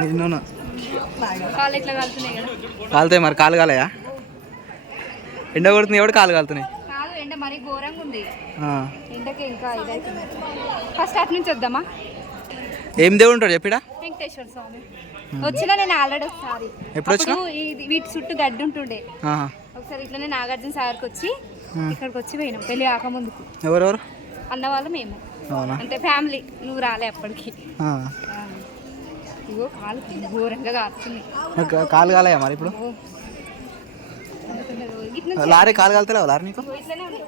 నిన్ను కాలు ఎట్లా కాలుతున్నాయి కదా. కాలుతాయి మరి, కాలు కాలయా? ఎండ కొడుతుంది ఎవడు కాలు కాలుతున్నాయి. కాదు ఎండ మరీ ఘోరంగా ఉంది. ఎండకి ఇంకా ఇదైతుంది. ఫస్ట్ అటు నుంచి వద్దామా? ఏం దేవుడు ఉంటాడు చెప్పిడా? వెంకటేశ్వర స్వామి. వచ్చినా నేను ఆల్రెడీ ఒకసారి. ఎప్పుడు వచ్చినా? వీటి చుట్టూ గడ్డి ఉంటుండే. ఒకసారి ఇట్లనే నాగార్జున సాగర్కి వచ్చి ఇక్కడికి వచ్చి పోయినాం పెళ్ళి కాకముందుకు. ఎవరెవరు? అన్న వాళ్ళు మేము, అంటే ఫ్యామిలీ. నువ్వు రాలే అప్పటికి. ఇగో కాలు ఘోరంగా కాస్తుంది. కాలు కాలయా మరి ఇప్పుడు? లారీ కాలు కాలుతలేవు లారీ నీకు? ఇట్లనే ఉంది.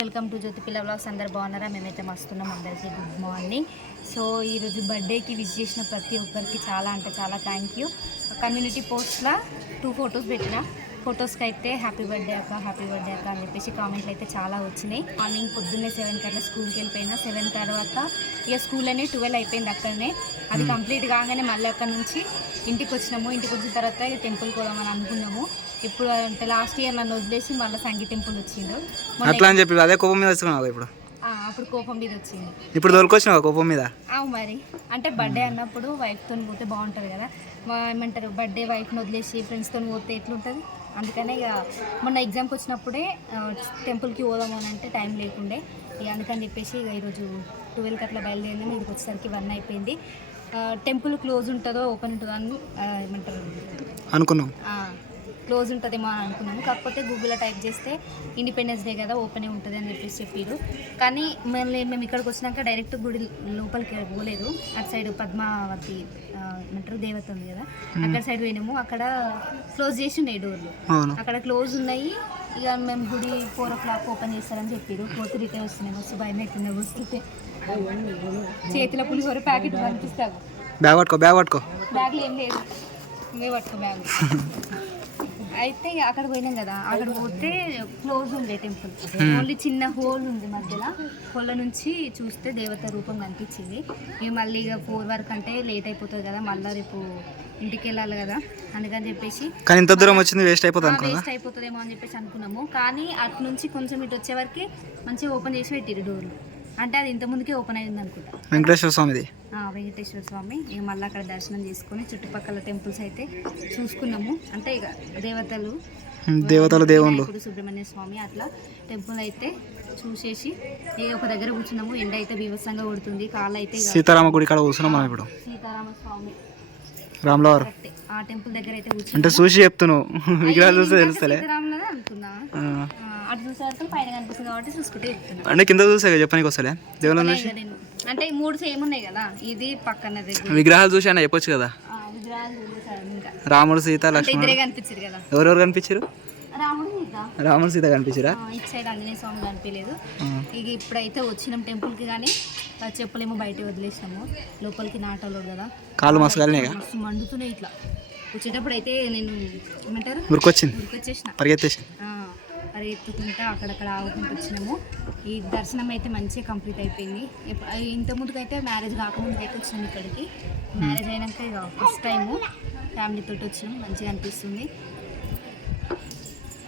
వెల్కమ్ టు జ్యోతి పిల్ల వ్లాగ్స్. అందరు బాగున్నారా? మేమైతే మస్తున్నాం. అందరికీ గుడ్ మార్నింగ్. సో ఈరోజు బర్త్డేకి విష్ చేసిన ప్రతి ఒక్కరికి చాలా అంటే చాలా థ్యాంక్ యూ. కమ్యూనిటీ పోస్ట్లో 2 ఫొటోస్ పెట్టిన. ఫొటోస్కి అయితే హ్యాపీ బర్త్డే అక్క అని చెప్పేసి కామెంట్లు అయితే చాలా వచ్చినాయి. మార్నింగ్ పొద్దున్నే 7 కట్లా స్కూల్కి వెళ్ళిపోయినా. 7 తర్వాత ఇక స్కూల్ అనేది 12 అయిపోయింది అక్కడనే. అది కంప్లీట్ కాగానే మళ్ళీ అక్కడ నుంచి ఇంటికి వచ్చినాము. ఇంటికి వచ్చిన తర్వాత ఇక టెంపుల్కి పోదామని అనుకున్నాము. ఇప్పుడు అంటే లాస్ట్ ఇయర్ నన్ను వదిలేసి మళ్ళీ సంగీ టెంపుల్ వచ్చిండు అట్లా అని చెప్పి అదే కోపం మీద వస్తున్నావు ఇప్పుడు. అప్పుడు కోపం మీద వచ్చింది. ఇప్పుడు దొరికొచ్చినావు కోపం మీద. మరి అంటే బర్త్డే అన్నప్పుడు వైఫ్తో పోతే బాగుంటుంది కదా. ఏమంటారు, బర్త్డే వైఫ్ని వదిలేసి ఫ్రెండ్స్తో పోతే ఎట్లుంటుంది? అందుకనే ఇక మొన్న ఎగ్జామ్కి వచ్చినప్పుడే టెంపుల్కి పోదాము అని అంటే టైం లేకుండే ఇక అందుకని చెప్పేసి ఇక ఈరోజు 12కి అట్లా బయలుదేరింది. ఇక్కడికి వచ్చేసరికి 1 అయిపోయింది. టెంపుల్ క్లోజ్ ఉంటుందో ఓపెన్ ఉంటుందో అని ఏమంటారు అనుకున్నాం, క్లోజ్ ఉంటుందేమో అని అనుకున్నాము. కాకపోతే గూగుల్లో టైప్ చేస్తే ఇండిపెండెన్స్ డే కదా ఓపెనే ఉంటుంది అని చెప్పేసి చెప్పారు. కానీ మళ్ళీ మేము ఇక్కడికి వచ్చినాక డైరెక్ట్ గుడి లోపలికి పోలేదు. అటు సైడ్ పద్మావతి ఏమంటారు దేవత ఉంది కదా, అక్కడ సైడ్ పోయినాము. అక్కడ క్లోజ్ చేసి ఉన్నాయి డోర్లు, అక్కడ క్లోజ్ ఉన్నాయి. ఇక మేము గుడి 4 o'clock ఓపెన్ చేస్తారని చెప్పారు. 4 రిటర్న్ వస్తున్నాయి. మస్తు భయం అవుతుంది వస్తుంటే. చేతిలో పులిహోర ప్యాకెట్ కనిపిస్తావు. బ్యాగ్లో ఏం లేదు, ఇవే పట్టుకో బ్యాగ్. అయితే అక్కడ పోయినాం కదా, అక్కడ పోతే క్లోజ్ ఉండే టెంపుల్, ఓన్లీ చిన్న హోల్ ఉంది మధ్యలో. హోల్ నుంచి చూస్తే దేవత రూపం కనిపించింది. ఇక మళ్ళీ ఇక 4 వరకు అంటే లేట్ అయిపోతుంది కదా, మళ్ళీ రేపు ఇంటికి వెళ్ళాలి కదా, అందుకని చెప్పేసి కానీ ఇంత దూరం వచ్చింది వేస్ట్ అయిపోతుందేమో అని చెప్పేసి అనుకున్నాము. కానీ అటు నుంచి కొంచెం ఇటు వచ్చే వరకు మంచిగా ఓపెన్ చేసి పెట్టిరు డోర్లు. అంటే అది ఇంత ముందుకే ఓపెన్ అయింది అనుకుంటా, వెంకటేశ్వర స్వామి. ఇక మళ్ళీ అక్కడ దర్శనం చేసుకొని చుట్టుపక్కల టెంపుల్స్ అయితే చూసుకున్నాము. అంటే ఇక దేవతలు దేవుళ్ళు సుబ్రహ్మణ్య స్వామి అట్లా టెంపుల్ అయితే చూసేసి ఒక దగ్గర కూర్చున్నాము. ఎండ అయితే బీభత్సంగా కొడుతుంది. కాళ్ళు అయితే సీతారామ గుడి కాడ కూర్చున్నాం మనం ఇప్పుడు. సీతారామ స్వామి రామ్లవారు ఆ టెంపుల్ దగ్గర అయితే అంటే చూసి చెప్తున్నావు, విగ్రహాలు చూస్తే తెలుస్తలే అనుకున్నా. అటు చూసేవారు పైన కనిపిస్తుంది కాబట్టి చూసుకుంటే చెప్తున్నా. అంటే కింద చూసా చెప్పడానికి వస్తలే దేవుళ్ళు అంటే 3 సేమ్ ఉన్నాయి కదా, ఇది పక్కన విగ్రహాలు చూసి అన్న చెప్పొచ్చు కదా. విగ్రహాలు రాముడు సీత లక్ష్మణుడు కనిపించారు కదా. ఎవరెవరు కనిపించారు? రాముడు సీత కనిపించారా? ఇటు సైడ్ ఆంజనేయ స్వామి కనిపించలేదు. ఇక ఇప్పుడైతే వచ్చినాం టెంపుల్కి, కానీ చెప్పులేమో బయట వదిలేసినాము. లోపలికి నాటలోడు కదా, కాళ్ళు మస్తు మండుతున్నాయి. ఇట్లా వచ్చేటప్పుడు అయితే నేను ఏమంటారు ఉరికొచ్చేసిన పరిగెత్తుకుంటా అక్కడక్కడ ఆగుకుంటూ వచ్చినాము. ఈ దర్శనం అయితే మంచిగా కంప్లీట్ అయిపోయింది. ఇంత ముందుకు అయితే మ్యారేజ్ కాకముందుకు అయితే వచ్చినాము ఇక్కడికి. మ్యారేజ్ అయినాక ఇక ఫస్ట్ టైము ఫ్యామిలీతో వచ్చినాం, మంచిగా అనిపిస్తుంది.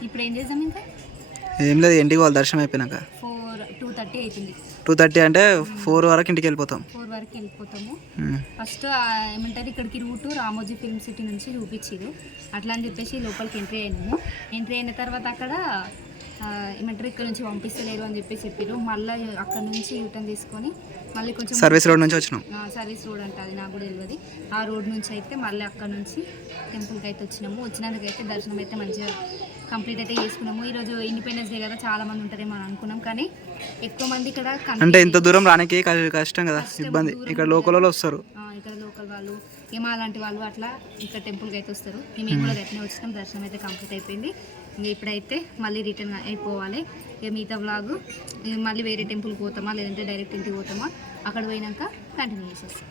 ఇప్పుడు ఏం చేద్దాం? ఇంకా ఏం లేదు, ఇంటికి వాళ్ళు దర్శనం అయిపోయినాక 2:30 అవుతుంది. 2:30 అంటే 4 వరకు ఇంటికి వెళ్ళిపోతాము. ఫస్ట్ ఏమంటారు ఇక్కడికి రూట్ రామోజీ ఫిల్మ్ సిటీ నుంచి చూపించారు. అట్లా అని చెప్పేసి లోపలికి ఎంట్రీ అయినాము. ఎంట్రీ అయిన తర్వాత అక్కడ ఏమంటారు ఇక్కడ నుంచి పంపిస్తలేరు అని చెప్పేసి చెప్పారు. మళ్ళీ అక్కడ నుంచి యూటర్న్ తీసుకొని మళ్ళీ కొంచెం సర్వీస్ రోడ్ నుంచి వచ్చినాం. సర్వీస్ రోడ్ అంటే అది నాకు కూడా తెలియదు. ఆ రోడ్ నుంచి అయితే మళ్ళీ అక్కడ నుంచి టెంపుల్కి అయితే వచ్చినాము. వచ్చినందుకైతే దర్శనం అయితే మంచిగా కంప్లీట్ అయితే చేసుకున్నాము. ఈరోజు ఇండిపెండెన్స్ డే కదా, చాలా మంది ఉంటారేమో అని అనుకున్నాం. కానీ ఎక్కువ మంది ఇక్కడ అంటే ఇంత దూరం రానికి కష్టం కదా, ఇబ్బంది. ఇక్కడ లోకల్ వాళ్ళు వస్తారు, ఇక్కడ లోకల్ వాళ్ళు ఏమో అలాంటి వాళ్ళు అట్లా ఇక్కడ టెంపుల్కి అయితే వస్తారు. మేము కూడా గట్టినే వచ్చినాం. దర్శనం అయితే కంప్లీట్ అయిపోయింది. ఇంకా ఇప్పుడైతే మళ్ళీ రిటర్న్ అయిపోవాలి. ఇక మిగతా వ్లాగు మళ్ళీ వేరే టెంపుల్కి పోతామా లేదంటే డైరెక్ట్ ఇంటికి పోతామా, అక్కడ పోయినాక కంటిన్యూ చేసేస్తాం.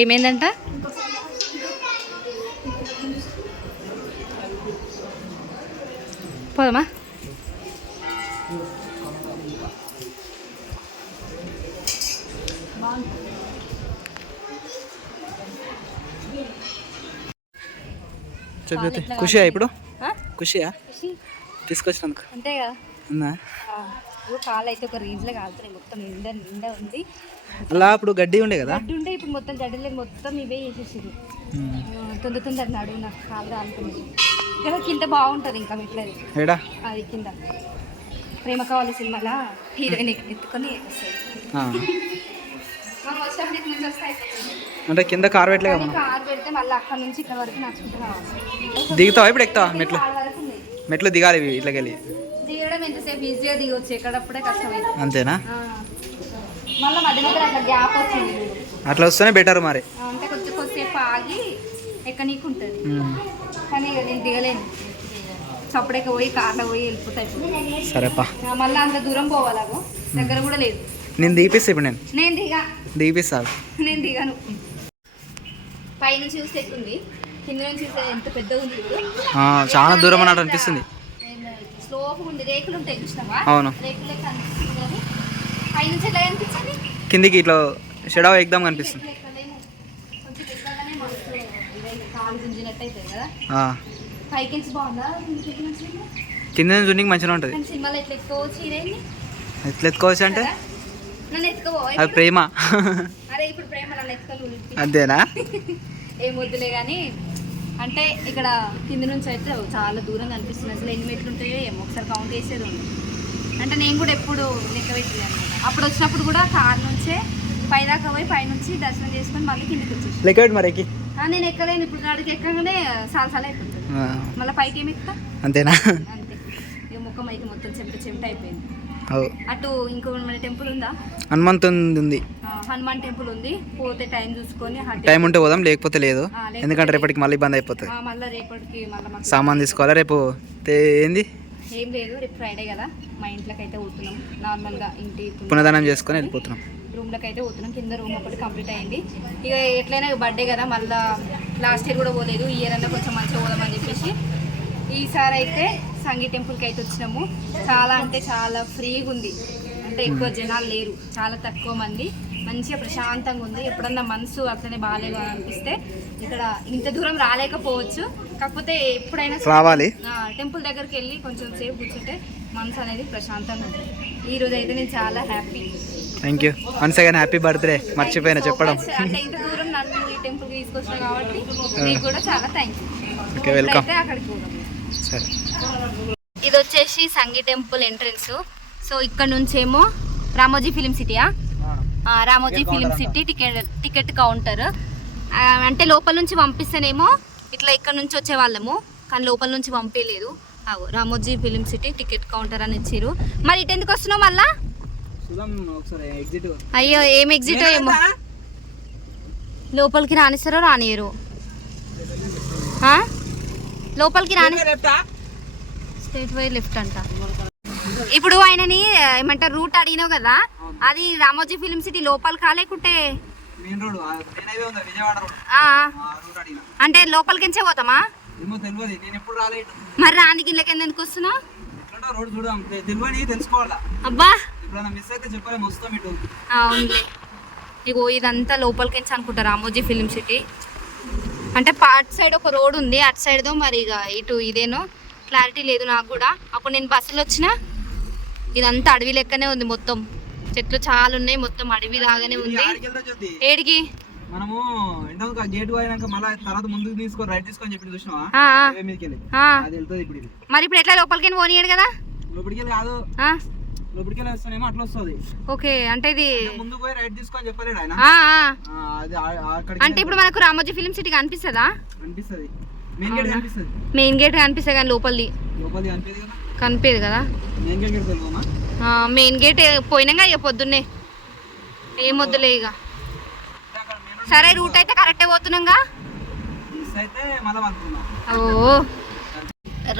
ఏమైందంట? పోదామా? చెప్పి ఖుషియా? ఇప్పుడు ఖుషియా తీసుకొచ్చినందుకు? అంతే కదా. కాళ్ళు అయితే ఒక రేంజ్లో కాలుతున్నాయి. మొత్తం నిండా ఉంది. అలా అప్పుడు గడ్డి ఉండే కదా, గడ్డి ఉంటే ఇప్పుడు మొత్తం గడ్డలే మొత్తం ఇవే చేసేసారు. తొందర నడువు నాకు కాళ్ళు కాలుతున్నాయి. ఇక్కడ కింద బాగుంటుంది. ఇంకా మెట్లది అది కింద ప్రేమ కావాలి సినిమాలో హీరోయిన్ ఎత్తుకొని అంటే కింద కార్ పెట్టలే కదా. కార్ పెడితే మళ్ళీ అక్కడ నుంచి ఇక్కడ వరకు నడుచుకుంటూ రావాలి. దిగుతావా? ఇప్పుడు ఎక్కుతావా? మెట్లు దిగాలి ఇట్లకి వెళ్ళి. దిగడం ఎంతసేపు ఈజీగా దిగొచ్చు, ఎక్కడప్పుడే కష్టమైంది. అంతేనా? మళ్ళీ మధ్య మధ్యలో అట్లా గ్యాప్ వచ్చింది. అట్లా వస్తేనే బెటర్ మరి. అంటే కొంచెం కొద్దిసేపు ఆగి ఎక్కనీకు ఉంటుంది. కానీ నేను దిగలేను, చప్పుడేక పోయి కార్లో పోయి వెళ్ళిపోతాయి. సరేపా, మళ్ళీ అంత దూరం పోవాలాగో, దగ్గర కూడా లేదు. నేను దిగిపిస్తా. ఇప్పుడు నేను దిగిపిస్తా. నేను దిగాను. పైనుంచి చూస్తే ఎట్లుంది కింద నుంచి ఎంత పెద్దగా ఉంది చూడు. చాలా దూరం అన్నట్టు అనిపిస్తుంది. స్లోగా ఉంది, రేకులు ఉంటాయి చూసినావా? అవును. రేకులే కనిపిస్తుంది కానీ పైనుంచి ఎలా కనిపించింది? కిందికి ఇట్లా షెడవ్ ఎగ్దాం కనిపిస్తుంది. కొంచెం ఎక్కగానే మస్తు ఇదైతే కాలు గుంజినట్టు అవుతుంది కదా. ఆ, పైకించి బాగుందా? కింద నుంచి చూడడానికి మంచిగా ఉంటుంది. కానీ సినిమాలో ఎట్లా ఎత్తుకోవచ్చు ఇదేంటి? ఎట్లా ఎత్తుకోవచ్చు అంటే నన్ను ఎత్తుకోవో. అది ప్రేమ. అరే ఇప్పుడు ప్రేమ నన్ను ఎత్తుకొని అంతేనా? ఏం వద్దులే కానీ అంటే ఇక్కడ కింద నుంచి అయితే చాలా దూరం కనిపిస్తుంది. అసలు ఎన్ని మెట్లు ఉంటాయో ఏమో ఒకసారి కౌంట్ చేసేది ఉంది. అంటే నేను కూడా ఎప్పుడు లెక్క పెట్టలేదు అనమాట. అప్పుడు వచ్చినప్పుడు కూడా కార్ నుంచే పైదాకా పోయి పైనుంచి దర్శనం చేసుకొని మళ్ళీ కిందకి వచ్చేసి లెక్క పెట్టి మరి ఎక్కి. నేను ఎక్కలేను ఇప్పుడు. గాడికి ఎక్కగానే చాలా అయిపోతుంది. మళ్ళీ పైకి ఏమి ఎక్కుతా అంతేనా? అంతే. ఇక ముఖం అయితే మొత్తం చెమట అయిపోయింది. అవు. అటు ఇంకో మన టెంపుల్ ఉందా? హనుమంతుంది ఉంది. హనుమాన్ టెంపుల్ ఉంది. పోతే టైం చూసుకొని టైం ఉంటే పోదాం, లేకపోతే లేదు. ఎందుకంటే రేపటికి మళ్ళీ ఇబ్బంది అయిపోతుంది. మళ్ళీ రేపటికి మళ్ళీ సామాన్ తీసుకోవాలా రేపు. ఏంది ఏం లేదు, రేపు ఫ్రైడే కదా. మా ఇంట్లోకి అయితే పోతున్నాం. నార్మల్గా ఇంటి పునదానం చేసుకొని వెళ్ళిపోతున్నాం. రూమ్లోకి అయితే పోతున్నాం. కింద రూమ్ ఒకటి కంప్లీట్ అయింది. ఇక ఎట్లయినా బర్త్డే కదా, మళ్ళీ లాస్ట్ ఇయర్ కూడా పోలేదు. ఈ ఇయర్ అన్నా కొంచెం మంచిగా పోదామని చెప్పేసి ఈసారి అయితే సంగీ టెంపుల్కి అయితే వచ్చినాము. చాలా అంటే చాలా ఫ్రీగా ఉంది. అంటే ఎక్కువ జనాలు లేరు, చాలా తక్కువ మంది. మంచిగా ప్రశాంతంగా ఉంది. ఎప్పుడన్నా మనసు అట్లనే బాగాలేదు అని అనిపిస్తే ఇక్కడ ఇంత దూరం రాలేకపోవచ్చు. కాకపోతే ఎప్పుడైనా రావాలి. టెంపుల్ దగ్గరికి వెళ్ళి కొంచెం సేపు కూర్చుంటే మనసు అనేది ప్రశాంతంగా ఉంటుంది. ఈ రోజు అయితే నేను చాలా happy. Thank you once again. Happy birthday. మర్చిపోయినా చెప్పడం. అంటే ఇంత దూరం నన్ను ఈ టెంపుల్కి తీసుకొచ్చిన కాబట్టి మీకు కూడా చాలా థ్యాంక్ యూ. Okay, welcome. అయితే అక్కడికి పోదాం. సరే. ఇది వచ్చేసి సంగీ టెంపుల్ ఎంట్రన్స్. సో ఇక్కడ నుంచేమో రామోజీ ఫిలిం సిటీయా? Ramoji film city ticket counter. అంటే లోపల నుంచి పంపిస్తేనేమో ఇట్లా ఇక్కడ నుంచి వచ్చేవాళ్ళము, కానీ లోపల నుంచి పంపించలేదు. Ramoji film city ticket counter అని ఇచ్చారు. మరి ఇటు ఎందుకు వస్తున్నావు మళ్ళా? అయ్యో ఏం ఎగ్జిట్ ఏమో. లోపలికి రానిస్తారో రానియరు? లోపలికి రాని స్ట్రైట్ వై లెఫ్ట్ అంట. ఇప్పుడు ఆయనని ఏమంటారు రూట్ అడిగినావు కదా, అది రామోజీ ఫిలిం సిటీ లోపలికి రాలేకుంటే అంటే లోపలికించే పోతామా? మరి రాని గిన్నెకి ఎందుకు వస్తున్నావు? అబ్బా అవునులే. ఇగో ఇదంతా లోపలికించి అనుకుంటా రామోజీ ఫిలిం సిటీ. అంటే అటు సైడ్ ఒక రోడ్ ఉంది, అటు సైడ్దో మరి ఇక ఇటు ఇదేనో క్లారిటీ లేదు నాకు కూడా. అప్పుడు నేను బస్సులో వచ్చిన ఇదంతా అడవి లెక్కనే ఉంది. మొత్తం చెట్లు చాలా ఉన్నాయి, మొత్తం అడవి లాగానే ఉంది. ఏడికి మనము గేట్ పోయినాక మళ్ళీ తర్వాత ముందుకు తీసుకొని రైట్ తీసుకొని చెప్పి చూసినావా? మరి ఇప్పుడు ఎట్లా లోపలికి పోనీయాడు కదా? లోపలికి కాదు, లోపలికి వస్తానేమో అట్లా వస్తుంది. ఓకే, అంటే ఇది ముందుకు పోయి రైట్ తీసుకొని చెప్పలేడు ఆయన. అంటే ఇప్పుడు మనకు రామోజీ ఫిలిం సిటీ కనిపిస్తుందా? కనిపిస్తుంది. మెయిన్ గేట్ కనిపిస్తుంది. మెయిన్ గేట్ కనిపిస్తుంది కానీ లోపలిది కనిపించదు కదా. మెయిన్ గేట్ పోయినాగా ఇక పొద్దున్నే ఏం వద్దులే ఇక. సరే రూట్ అయితే కరెక్టే పోతున్నాగా. ఓ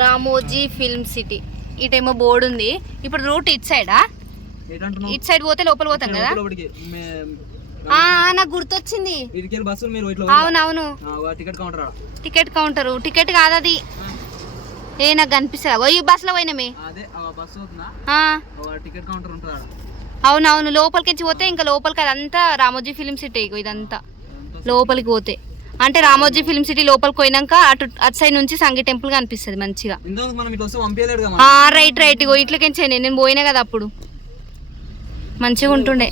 రామోజీ ఫిల్మ్ సిటీ ఇటేమో బోర్డు ఉంది. ఇప్పుడు రూట్ ఇటు సైడా? ఇటు సైడ్ పోతే లోపల పోతాం కదా. నాకు గుర్తొచ్చింది. అవునవును, టికెట్ కౌంటరు. టికెట్ కాదు అది. నాకు కనిపిస్తుంది. ఈ బస్సులో పోయినామే. అవునవును, లోపలికి పోతే ఇంకా లోపలికి అదంతా రామోజీ ఫిలిం సిటీ. ఇదంతా లోపలికి పోతే అంటే రామోజీ ఫిలిం సిటీ లోపలికి పోయినాక అటు సైడ్ నుంచి సంగీ టెంపుల్ కనిపిస్తుంది మంచిగా. Right right. ఇట్లకించే నేను పోయినా కదా అప్పుడు మంచిగా ఉంటుండే.